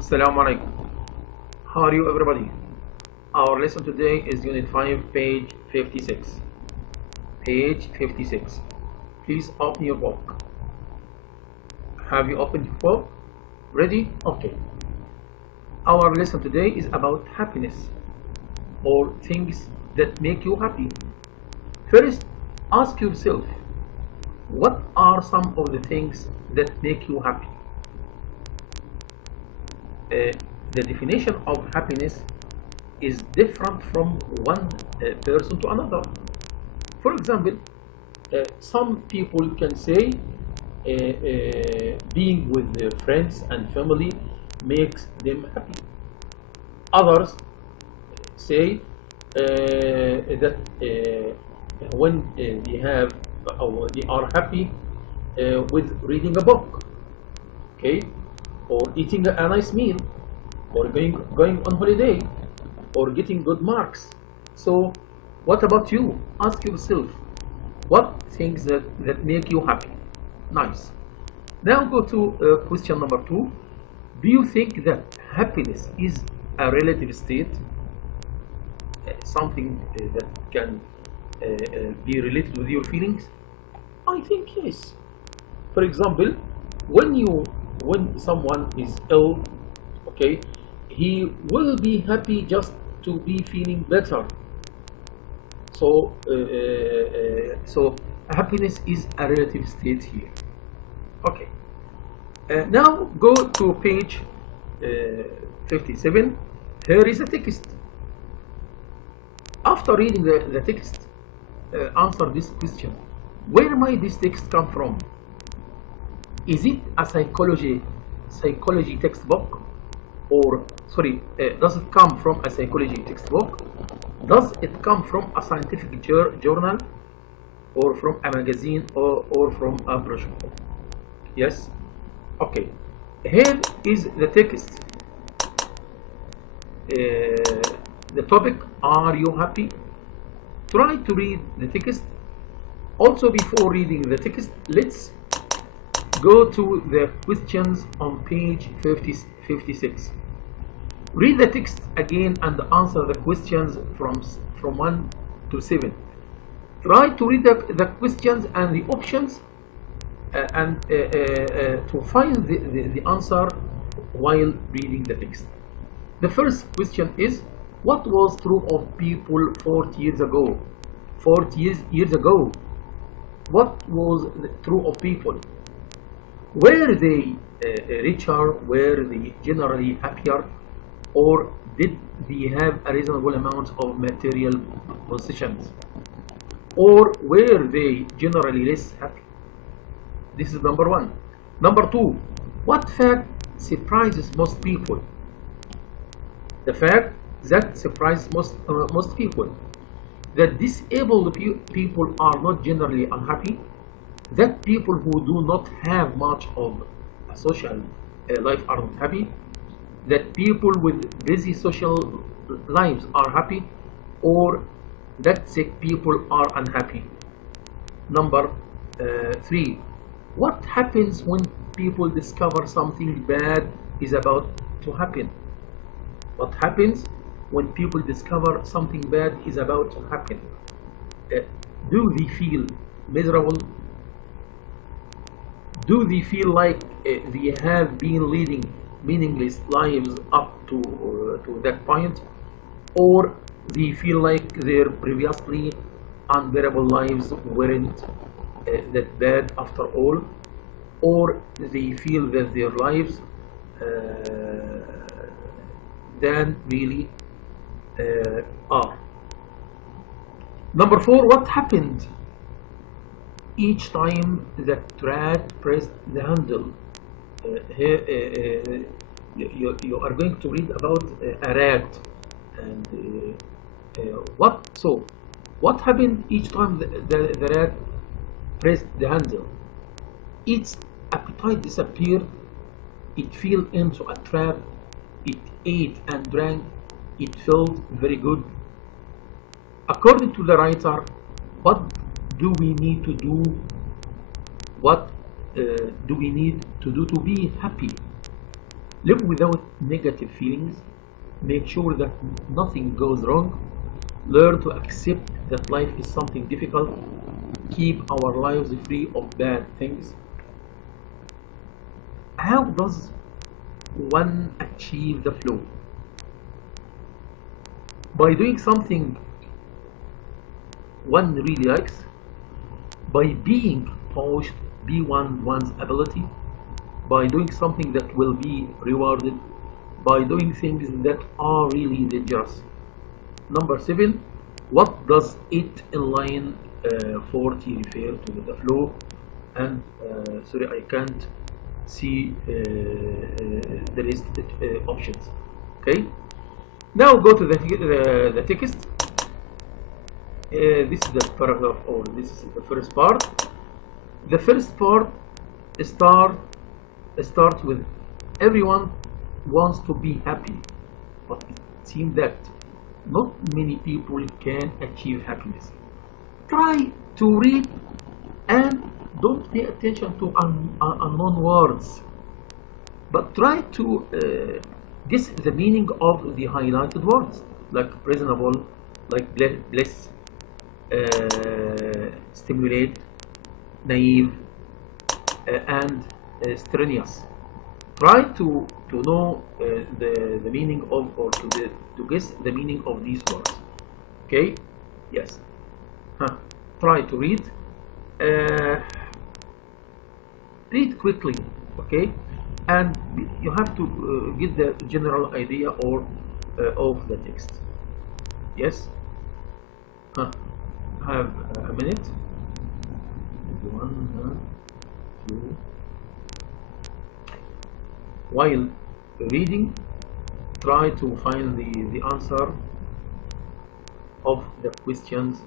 Assalamu alaikum. How are you, everybody? Our lesson today is Unit 5, page 56. Page 56. Please open your book. Have you opened your book? Ready? Okay. Our lesson today is about happiness or things that make you happy. First, ask yourself, what are some of the things that make you happy? The definition of happiness is different from one person to another. For example, some people can say being with their friends and family makes them happy. Others say that when they have or they are happy with reading a book, okay, or eating a nice meal, or going on holiday, or getting good marks. So what about you? Ask yourself, what things that make you happy? Nice. Now go to question number 2. Do you think that happiness is a relative state? Something that can be related with your feelings? I think yes. For example, when someone is ill, okay, he will be happy just to be feeling better. So so happiness is a relative state here. Okay. Now go to page 57. Here is a text. After reading the text, answer this question. Where might this text come from? Is it a psychology textbook? Or, sorry, does it come from a psychology textbook? Does it come from a scientific journal? Or from a magazine? Or from a brochure? Yes? Okay. Here is the text. The topic, are you happy? Try to read the text. Also, before reading the text, let's go to the questions on page 56. Read the text again and answer the questions from 1 to 7. Try to read the questions and the options and to find the answer while reading the text. The first question is, what was true of people 40 years ago? 40 years ago, what was true of people? Were they richer? Were they generally happier? Or did they have a reasonable amount of material possessions? Or were they generally less happy? This is number 1. Number 2, what fact surprises most people? The fact that surprises most people, that disabled people are not generally unhappy, that people who do not have much of a social life are not happy, that people with busy social lives are happy, or that sick people are unhappy. Number 3, what happens when people discover something bad is about to happen? What happens when people discover something bad is about to happen? Do they feel miserable? Do they feel like they have been leading meaningless lives up to that point? Or they feel like their previously unbearable lives weren't that bad after all? Or they feel that their lives than really are? Number 4, what happened each time that rat pressed the handle? Here you are going to read about a rat, and what happened each time the rat pressed the handle? Its appetite disappeared, it fell into a trap, it ate and drank, it felt very good. According to the writer, what do we need to do? What do we need to do to be happy? Live without negative feelings. Make sure that nothing goes wrong. Learn to accept that life is something difficult. Keep our lives free of bad things. How does one achieve the flow? By doing something one really likes, by being pushed beyond one's ability, by doing something that will be rewarded, by doing things that are really dangerous. Number 7, what does it in line 40 refer to the flow? And sorry, I can't see the rest options. Okay, now go to the text. This is the paragraph, or this is the first part. The first part starts with everyone wants to be happy, but it seems that not many people can achieve happiness. Try to read and don't pay attention to unknown words, but try to guess the meaning of the highlighted words, like reasonable, like bliss, stimulate, naive, and strenuous. Try to know the meaning of, or to guess the meaning of these words. Okay? Yes. Try to read. Read quickly. Okay? And you have to get the general idea or of the text. Yes. Have a minute. 1, 2. While reading, try to find the answer of the questions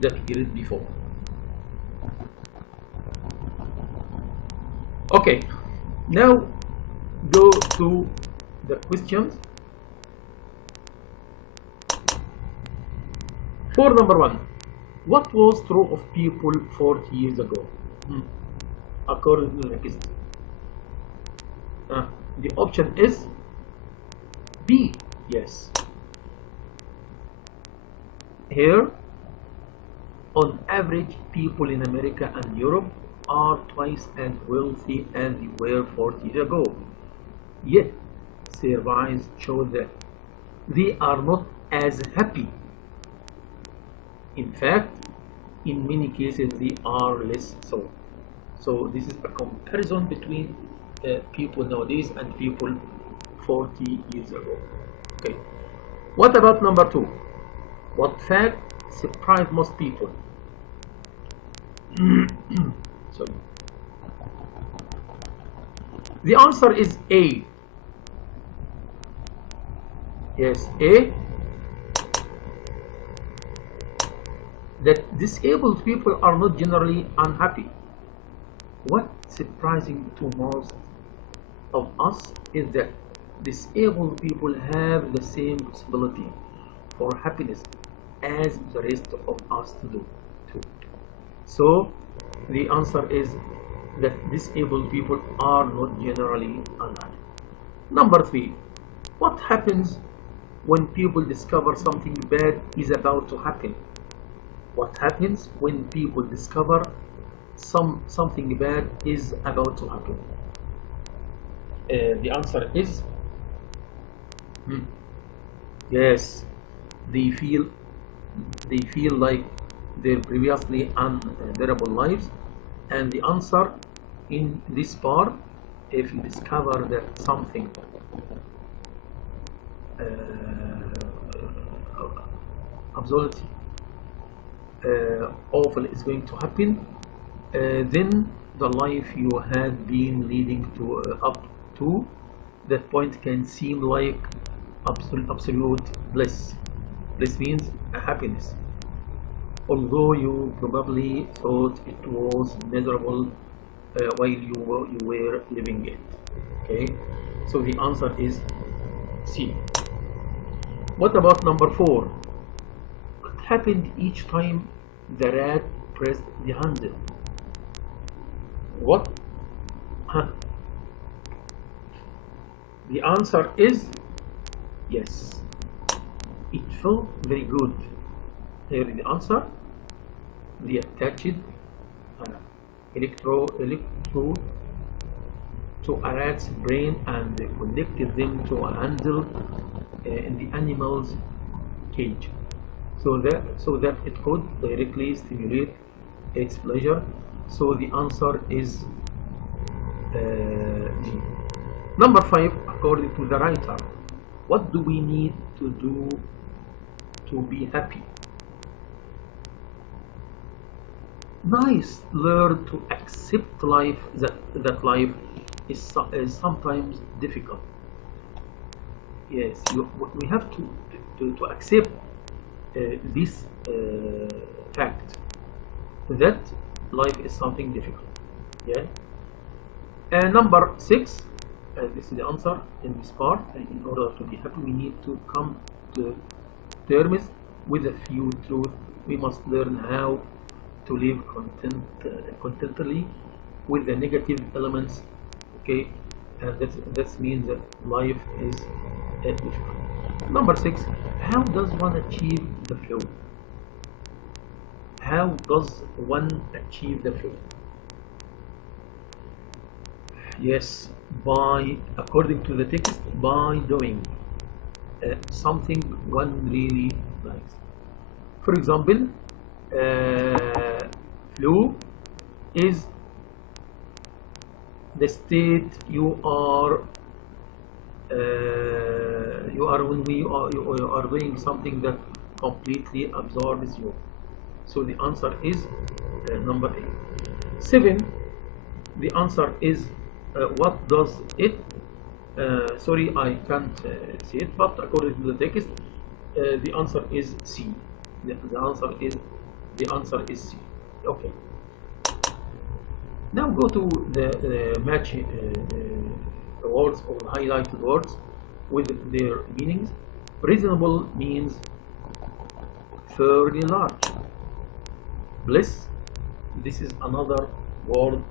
that we read before. Okay, now go to the questions. For number 1, what was true of people 40 years ago? According to the text. The option is B. Yes. Here, on average, people in America and Europe are twice as wealthy as they were 40 years ago. Yet, surveys show that they are not as happy. In fact, in many cases, they are less so. So this is a comparison between people nowadays and people 40 years ago. Okay. What about number 2? What fact surprised most people? Sorry. The answer is A. Yes, A. That disabled people are not generally unhappy. What's surprising to most of us is that disabled people have the same possibility for happiness as the rest of us to do too. So the answer is that disabled people are not generally unhappy. Number 3, what happens when people discover something bad is about to happen? What happens when people discover something bad is about to happen? The answer is yes. They feel like their previously unbearable lives. And the answer in this part, if you discover that something absolutely awful is going to happen, then the life you had been leading to up to that point can seem like absolute bliss. Bliss means a happiness, although you probably thought it was miserable while you were living it. Okay, so the answer is C. What about number 4? What happened each time the rat pressed the handle? What? The answer is yes. It felt very good. Here is the answer. They attached electrode to a rat's brain and connected them to a handle in the animal's cage, so that it could directly stimulate its pleasure. So the answer is G. Number 5, according to the writer, what do we need to do to be happy? Nice. Learn to accept life, that life is sometimes difficult. Yes, we have to accept this fact that life is something difficult. Yeah. And number 6, this is the answer in this part. In order to be happy, we need to come to terms with a few truths. We must learn how to live contentedly with the negative elements. Okay, and that means that life is difficult. Number 6, how does one achieve the flow? How does one achieve the flow? Yes, by, according to the text, by doing something one really likes. For example, flow is the state you are when you are doing something that completely absorbs you. So the answer is number 8. 7, the answer is what does it? Sorry, I can't see it, but according to the text, the answer is C. The answer is C. Okay. Now go to the match words or highlighted words with their meanings. Reasonable means fairly large. Bliss, this is another word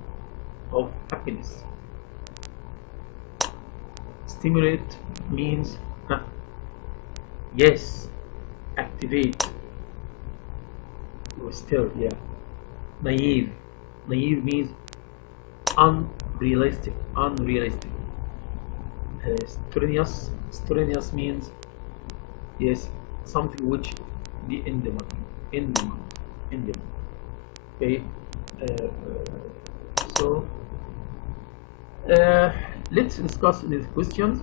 of happiness. Stimulate means yes, activate, stir, yeah. Naive means unrealistic. Strenuous means yes, something which the in demand. Okay, so let's discuss these questions.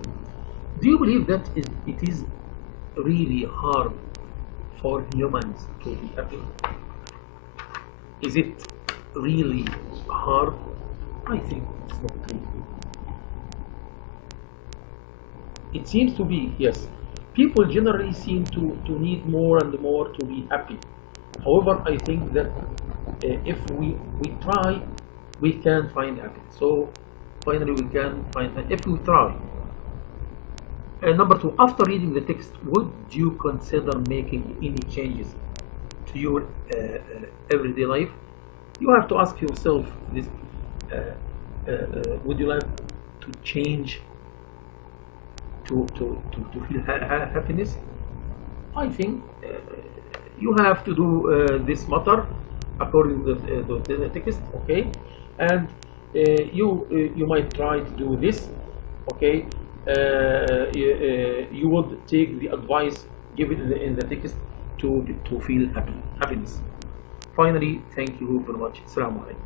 Do you believe that it is really hard for humans to be happy? Is it really hard? I think it's not really. It seems to be, yes. People generally seem to need more and more to be happy. However, I think that if we try, we can find happiness. So finally we can find that if we try. Number 2, after reading the text, would you consider making any changes to your everyday life? You have to ask yourself this: would you like to change to feel happiness? I think you have to do this matter according to the text, okay? And you might try to do this, okay? You would take the advice given in the text to feel happiness. Finally, thank you very much. Assalamu alaikum.